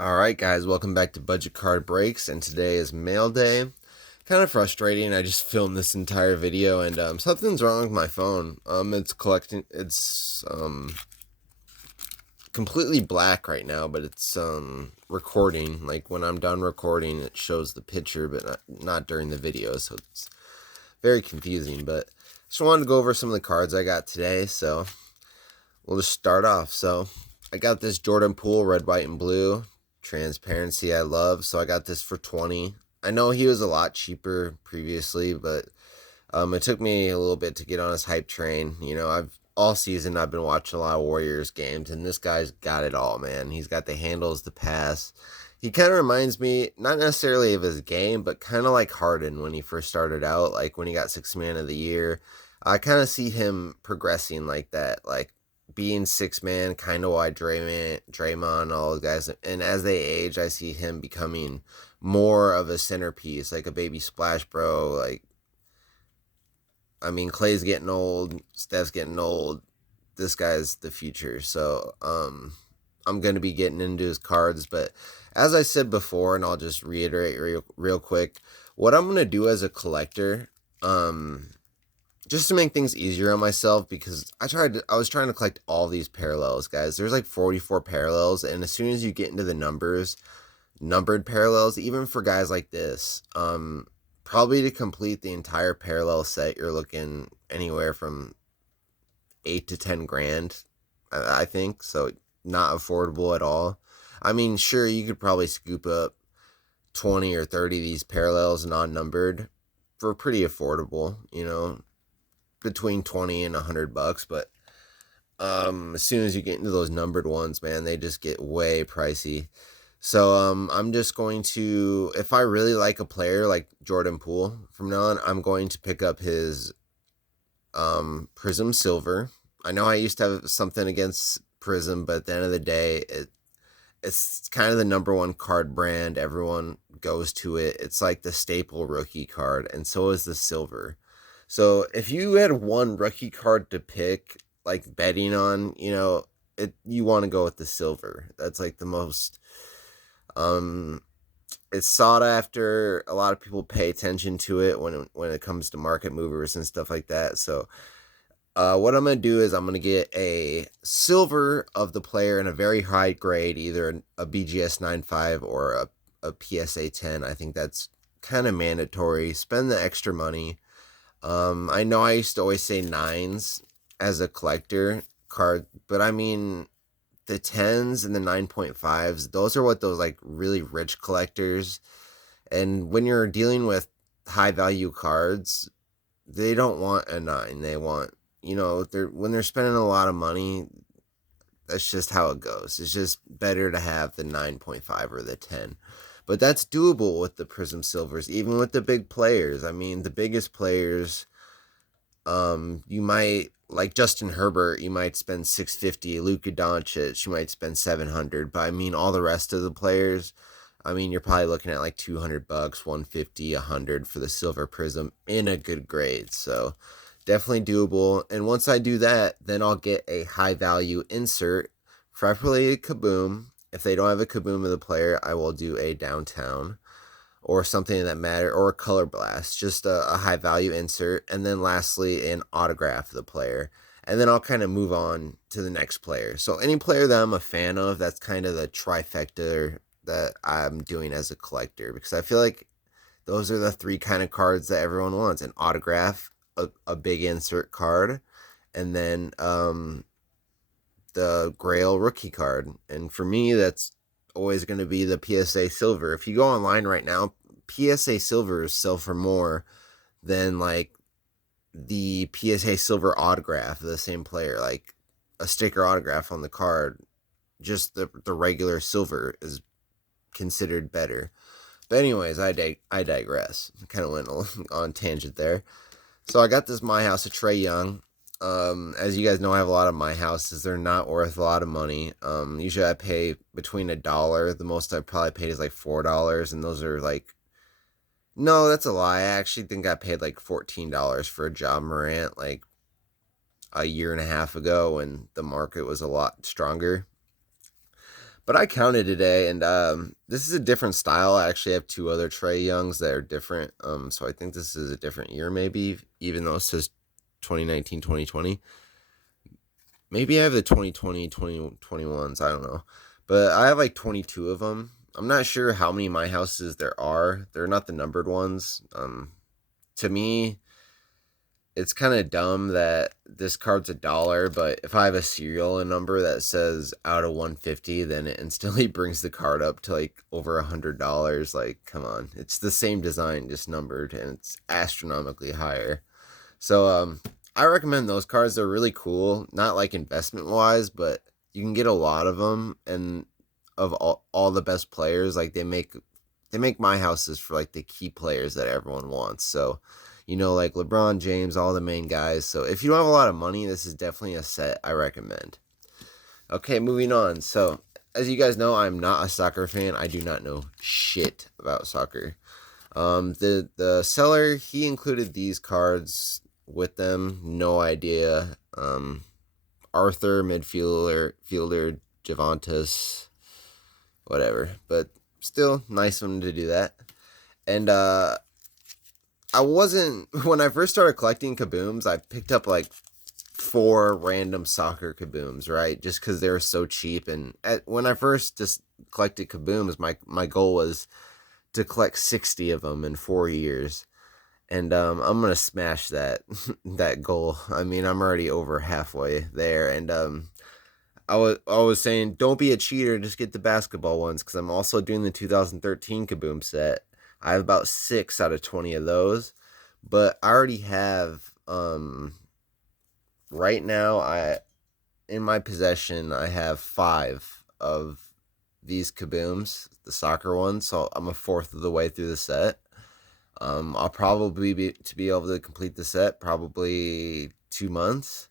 Alright guys, welcome back to Budget Card Breaks, and today is mail day. Kind of frustrating, I just filmed this entire video and something's wrong with my phone. It's completely black right now, but it's recording. Like when I'm done recording it shows the picture, but not during the video, so it's very confusing. But just wanted to go over some of the cards I got today, so we'll just start off. So I got this Jordan Poole, red, white, and blue. Transparency I love, so I got this for 20. I know he was a lot cheaper previously, but it took me a little bit to get on his hype train. I've all season I've been watching a lot of Warriors games, and this guy's got it all, man. He's got the handles, the pass. He kind of reminds me, not necessarily of his game, but kind of like Harden when he first started out, like when he got Sixth Man of the Year. I kind of see him progressing like that, like being six man, kind of why Draymond, all those guys. And as they age, I see him becoming more of a centerpiece, like a baby Splash Bro. Like, I mean, Clay's getting old, Steph's getting old. This guy's the future. So, I'm going to be getting into his cards. But as I said before, and I'll just reiterate real quick, what I'm going to do as a collector, just to make things easier on myself, because I was trying to collect all these parallels, guys. There's like 44 parallels, and as soon as you get into the numbered parallels, even for guys like this, probably to complete the entire parallel set, you're looking anywhere from 8 to 10 grand, I think. So not affordable at all. I mean, sure, you could probably scoop up 20 or 30 of these parallels non-numbered for pretty affordable, between 20 and $100, but as soon as you get into those numbered ones, man, they just get way pricey. So I'm just going to, if I really like a player like Jordan Poole from now on, I'm going to pick up his Prism Silver. I know I used to have something against Prism, but at the end of the day, it's kind of the number one card brand. Everyone goes to it. It's like the staple rookie card, and so is the silver. So if you had one rookie card to pick, like betting on, you want to go with the silver. That's like the most it's sought after. A lot of people pay attention to it when it comes to market movers and stuff like that. So what I'm going to do is I'm going to get a silver of the player in a very high grade, either a BGS 9.5 or a PSA 10. I think that's kind of mandatory. Spend the extra money. I know I used to always say nines as a collector card, but I mean, the 10s and the 9.5s, those are what those like really rich collectors. And when you're dealing with high value cards, they don't want a 9. They want, when they're spending a lot of money, that's just how it goes. It's just better to have the 9.5 or the 10. But that's doable with the Prism Silvers, even with the big players. I mean, the biggest players, you might, like Justin Herbert, you might spend 650. Luka Doncic, you might spend 700. But I mean, all the rest of the players, I mean, you're probably looking at like $200, 150, 100 for the Silver Prism in a good grade. So definitely doable. And once I do that, then I'll get a high value insert, preferably a Kaboom. If they don't have a Kaboom of the player, I will do a Downtown or something that matter, or a Color Blast, just a high value insert. And then lastly, an autograph of the player. And then I'll kind of move on to the next player. So any player that I'm a fan of, that's kind of the trifecta that I'm doing as a collector, because I feel like those are the three kind of cards that everyone wants: an autograph, a big insert card, and then the Grail rookie card. And for me, that's always going to be the PSA Silver. If you go online right now, PSA Silvers sell for more than like the PSA Silver autograph of the same player, like a sticker autograph on the card. Just the regular silver is considered better. But anyways, I digress. Kind of went on tangent there. So I got this My House of Trae Young. As you guys know, I have a lot of My Houses. They're not worth a lot of money. Usually I pay between $1. The most I probably paid is like $4, and those are like, no, that's a lie. I actually think I paid like $14 for a Ja Morant like a year and a half ago when the market was a lot stronger. But I counted today, and this is a different style. I actually have two other Trae Youngs that are different. So I think this is a different year, maybe, even though it says 2019, 2020. Maybe I have the 2020, 2021s. I don't know. But I have like 22 of them. I'm not sure how many My Houses there are. They're not the numbered ones. To me, it's kind of dumb that this card's $1, but if I have a serial number that says out of 150, then it instantly brings the card up to like over $100. Like, come on, it's the same design, just numbered, and it's astronomically higher. So, I recommend those cards. They're really cool, not like investment wise, but you can get a lot of them, and of all the best players, like they make My Houses for like the key players that everyone wants. So, like LeBron James, all the main guys. So if you don't have a lot of money, this is definitely a set I recommend. Okay, moving on. So as you guys know, I'm not a soccer fan. I do not know shit about soccer. The seller, he included these cards with them. No idea. Arthur, fielder, Javantis, whatever. But still, nice of him to do that. And when I first started collecting Kabooms, I picked up like 4 random soccer Kabooms, right? Just because they were so cheap. And when I first just collected Kabooms, my goal was to collect 60 of them in 4 years. And I'm gonna smash that goal. I mean, I'm already over halfway there. And I was saying, don't be a cheater, just get the basketball ones, because I'm also doing the 2013 Kaboom set. I have about 6 out of 20 of those, but I already have right now in my possession I have 5 of these Kabooms, the soccer ones. So I'm a fourth of the way through the set. I'll probably be able to complete the set probably 2 months.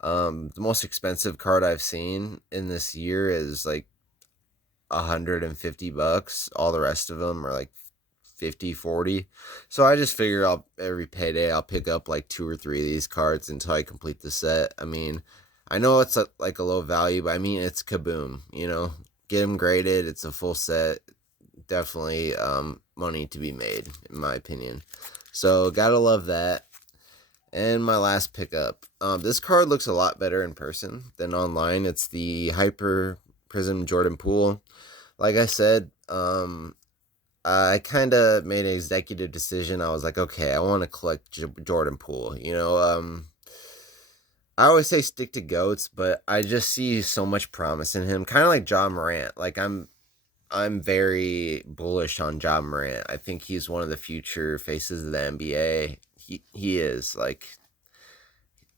The most expensive card I've seen in this year is like $150. All the rest of them are like 50, 40. So I just figure every payday I'll pick up like 2 or 3 of these cards until I complete the set. I mean, I know it's like a low value, but I mean, it's Kaboom, get them graded. It's a full set. Definitely money to be made, in my opinion. So gotta love that. And my last pickup. This card looks a lot better in person than online. It's the Hyper Prism Jordan Poole. Like I said, I kind of made an executive decision. I was like, okay, I want to collect Jordan Poole. I always say stick to GOATs, but I just see so much promise in him. Kind of like Ja Morant. Like I'm very bullish on Ja Morant. I think he's one of the future faces of the NBA. He is, like,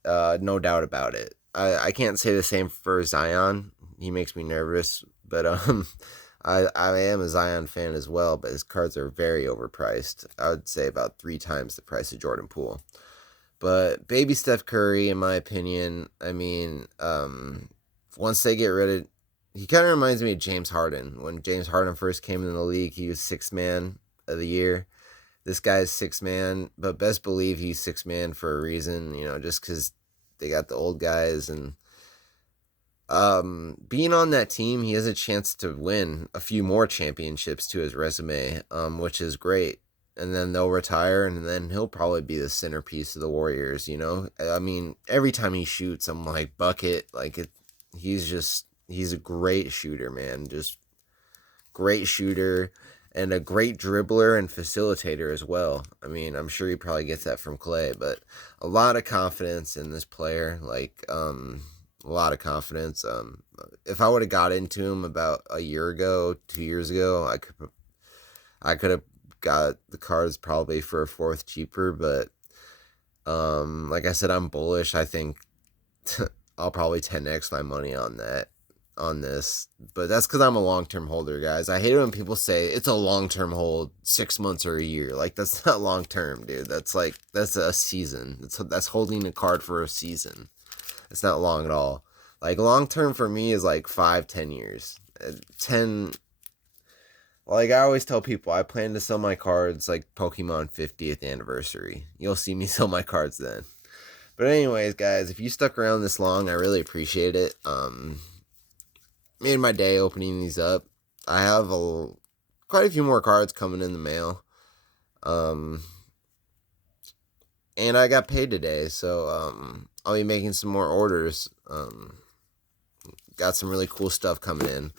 no doubt about it. I can't say the same for Zion. He makes me nervous, but I am a Zion fan as well. But his cards are very overpriced. I would say about 3 times the price of Jordan Poole. But baby Steph Curry, in my opinion, I mean, once they get rid of, he kind of reminds me of James Harden. When James Harden first came in the league, he was 6th man of the year. This guy's 6th man, but best believe he's 6th man for a reason, just because they got the old guys. And being on that team, he has a chance to win a few more championships to his resume, which is great. And then they'll retire, and then he'll probably be the centerpiece of the Warriors, I mean, every time he shoots, I'm like, bucket. Like, he's a great shooter, man. Just great shooter and a great dribbler and facilitator as well. I mean, I'm sure he probably gets that from Clay, but a lot of confidence in this player. Like, a lot of confidence. If I would have got into him about a year ago, 2 years ago, I could have got the cards probably for a fourth cheaper, but like I said, I'm bullish. I think I'll probably 10x my money on this, but that's because I'm a long-term holder, guys. I hate it when people say it's a long-term hold, 6 months or a year. Like, that's not long-term, dude. That's a season. That's holding a card for a season. It's not long at all. Like, long-term for me is like 5-10 years. 10. Like, I always tell people, I plan to sell my cards like Pokemon 50th anniversary. You'll see me sell my cards then. But anyways, guys, if you stuck around this long, I really appreciate it. made my day opening these up. I have quite a few more cards coming in the mail. Um, and I got paid today, so I'll be making some more orders. Got some really cool stuff coming in.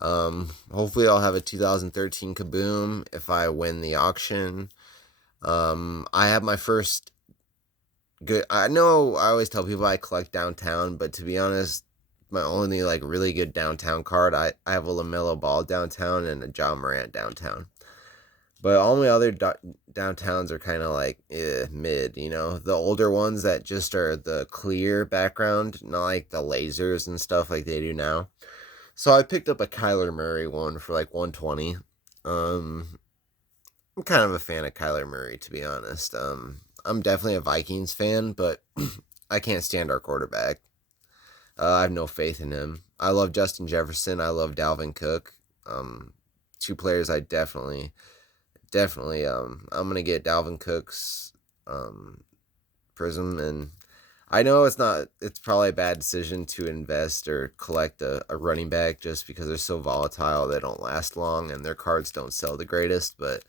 Hopefully, I'll have a 2013 Kaboom if I win the auction. I have my first good. I know I always tell people I collect downtown, but to be honest, my only like really good downtown card, I have a LaMelo Ball downtown and a Ja Morant downtown. But all my other downtowns are kind of like mid, you know. The older ones that just are the clear background, not like the lasers and stuff like they do now. So I picked up a Kyler Murray one for like 120. I'm kind of a fan of Kyler Murray, to be honest. I'm definitely a Vikings fan, but I can't stand our quarterback. I have no faith in him. I love Justin Jefferson. I love Dalvin Cook. Two players I definitely I'm gonna get Dalvin Cook's prism, and I know it's probably a bad decision to invest or collect a running back just because they're so volatile, they don't last long and their cards don't sell the greatest. But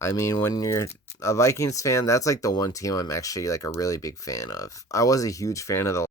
I mean, when you're a Vikings fan, that's like the one team I'm actually like a really big fan of. I was a huge fan of the